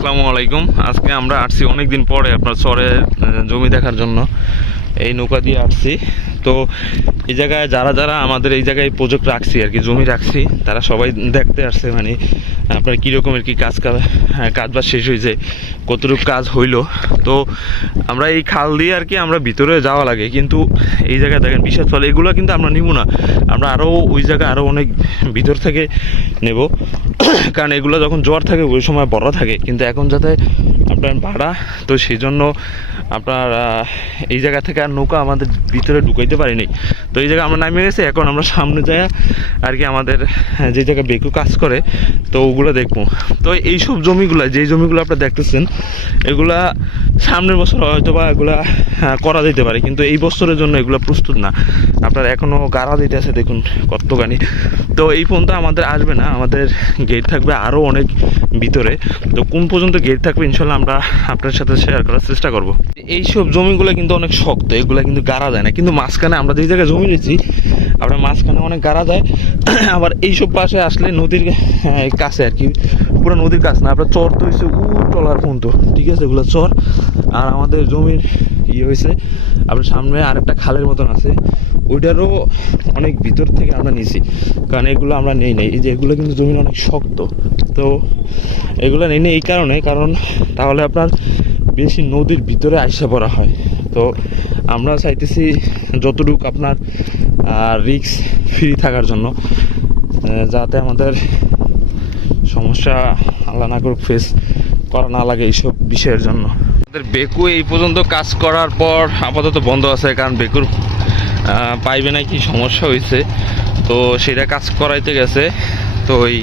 আসসালামু আলাইকুম। আজকে আমরা আসছি অনেকদিন পরে আপনার চরে জমি দেখার জন্য। এই নৌকা দিয়ে আসছি। তো এই জায়গায় যারা যারা আমাদের এই জায়গায় প্রজেক্ট রাখছি আর কি জমি রাখছি তারা সবাই দেখতে আসছে মানে আপনার কী রকমের কি কাজ হ্যাঁ, কাজ বাজ শেষ হয়েছে কতটুকু কাজ হইল। তো আমরা এই খাল দিয়ে আর কি আমরা ভিতরে যাওয়া লাগে কিন্তু এই জায়গায় দেখেন বিশাল ফল এগুলো কিন্তু আমরা নিব না। আমরা আরও ওই জায়গায় আরও অনেক ভিতর থেকে নেব। কারণ এগুলো যখন জ্বর থাকে ওই সময় বড় থাকে কিন্তু এখন যাতে আপনার ভাড়া তো সেই জন্য আপনার এই জায়গা থেকে আর নৌকা আমাদের ভিতরে ঢুকাইতে পারিনি। তো এই জায়গায় আমরা নামিয়ে গেছি এখন আমরা সামনে যাই আর কি আমাদের হ্যাঁ, যে জায়গায় বেকু কাজ করে তো ওগুলো দেখব। তো এইসব জমিগুলো যেই জমিগুলো আপনারা দেখতেছেন এগুলা সামনের বছর হয়তো বা এগুলা হ্যাঁ, করা যেতে পারে কিন্তু এই বছরের জন্য এগুলো প্রস্তুত না। আপনার এখনও গাড়া দিতে আছে দেখুন কতখানি। তো এই পর্যন্ত আমাদের আসবে না আমাদের গেট থাকবে আরও অনেক ভিতরে। তো কোন পর্যন্ত গেট থাকবে ইনশাল্লাহ আমরা আপনার সাথে শেয়ার করার চেষ্টা করব। এইসব জমিগুলো কিন্তু অনেক শক্ত এগুলো কিন্তু গাড়া যায় না। কিন্তু মাঝখানে আমরা যে জায়গায় জমি নিয়েছি আপনার মাঝখানে অনেক গাড়া যায়। আবার এইসব পাশে আসলে নদীর হ্যাঁ, কাছে আর কি পুরো নদীর কাছে না আপনার চর তো হয়েছে উটলার পর্যন্ত ঠিক আছে? এগুলো চর। আর আমাদের জমির ইয়ে হয়েছে আপনার সামনে আরেকটা খালের মতন আছে। ওইটারও অনেক ভিতর থেকে আমরা নিছি কারণ এগুলো আমরা নেই নেই। এই যে এগুলো কিন্তু জমি অনেক শক্ত। তো এগুলো নেই নেই এই কারণে কারণ তাহলে আপনার বেশি নদীর ভিতরে আইসা পড়া হয়। তো আমরা চাইতেছি যতটুকু আপনার রিক্স ফ্রি থাকার জন্য যাতে আমাদের সমস্যা আল্লাহ না করুক ফেস করা না লাগে এইসব বিষয়ের জন্য। আমাদের বেকু এই পর্যন্ত কাজ করার পর আপাতত বন্ধ আছে, কারণ বেকুর পাইবে নাকি সমস্যা হয়েছে। তো সেটা কাজ করাইতে গেছে। তো ওই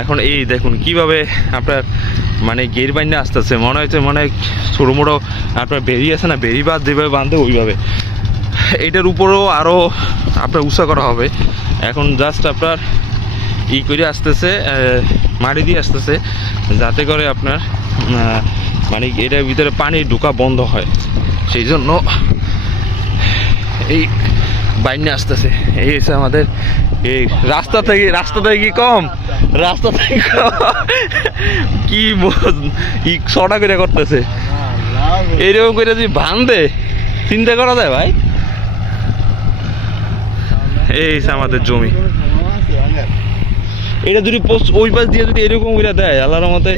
এখন এই দেখুন, কীভাবে আপনার মানে গের বাইনে আসতেছে। মনে হচ্ছে মানে ছোটো মোটো আপনার বেরিয়ে আছে না বেরি বাদ যেভাবে বাঁধে ওইভাবে। এটার উপরেও আরও আপনার উষা করা হবে। এখন জাস্ট আপনার ই করে আসতেছে মাটি দিয়ে আসতেছে, যাতে করে আপনার মানে এটার ভিতরে পানি ঢোকা বন্ধ হয়। সেই জন্য এই বাইনে আসতেছে। এই আমাদের, এই রাস্তা থেকে রাস্তা থেকে কি কম? রাস্তা থেকে কি ছটা করে করতেছে। এইরকম করে যদি ভান দে চিন্তা করা যায় ভাই? এই আমাদের জমি। এটা যদি পোস্ট ওই পাশ দিয়ে যদি এরকম করে দেয় আল্লাহর মতে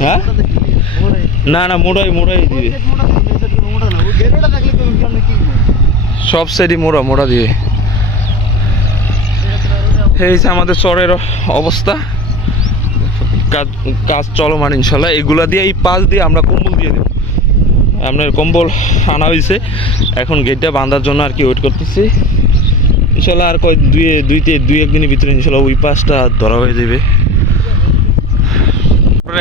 হ্যাঁ? না না মোড়াই মোড়াই দিবে সব সাইডই মোড়া মোড়া দিয়ে। এই যে আমাদের চরের অবস্থা। কাজ কাজ চলমান ইনশাল্লাহ। এগুলা দিয়ে, এই পাশ দিয়ে আমরা কম্বল দিয়ে দেবো। আপনার কম্বল আনা হয়েছে এখন গেটটা বাঁধার জন্য আর কি ওয়েট করতেছি। ইনশাল্লাহ আর কয় দুই দুই তে- দুই একদিনের ভিতরে ইনশাল্লাহ ওই পাশটা ধরা হয়ে যাবে।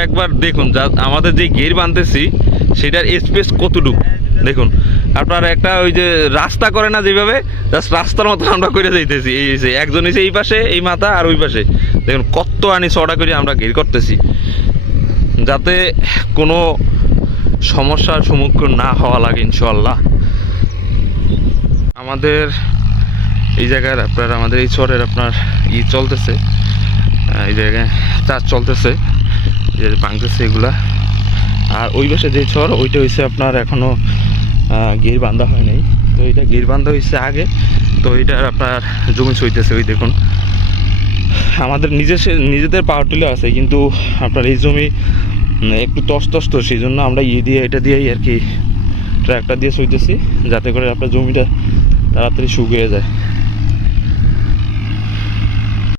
একবার দেখুন, যা, আমাদের যে গের বাঁধতেছি, সেটার স্পেস কতটুকু? দেখুন, আপনার একটা ওই যে রাস্তা করে না যেভাবে জাস্ট রাস্তার মতো আমরা করে যাইতেছি। এই যে, একজন এসে এই পাশে, এই মাথা আর ওই পাশে। দেখুন, কত আনি চড়া করে আমরা গের করতেছি। যাতে কোনো সমস্যার সম্মুখীন না হওয়া লাগে ইনশাল্লাহ আমাদের এই জায়গার আপনার, আমাদের এই চরের আপনার ই চলতেছে। এই জায়গায় চাষ চলতেছে। যে ভাঙতেছে এগুলা। আর ওই পাশে যে চর, ওইটা হয়েছে আপনার এখনও গির বান্ধা হয় নাই। তো এটা গির বান্ধা হয়েছে আগে। তো এটার আপনার জমি সইতেছে ওই দেখুন। আমাদের নিজের নিজেদের পাওয়ার টিলে আছে, কিন্তু আপনার এই জমি একটু তস্তস্ত সেই জন্য আমরা ইয়ে দিয়ে, এটা দিয়েই আর কি ট্র্যাক্টর দিয়ে সইতেছি, যাতে করে আপনার জমিটা তাড়াতাড়ি শুকিয়ে যায়।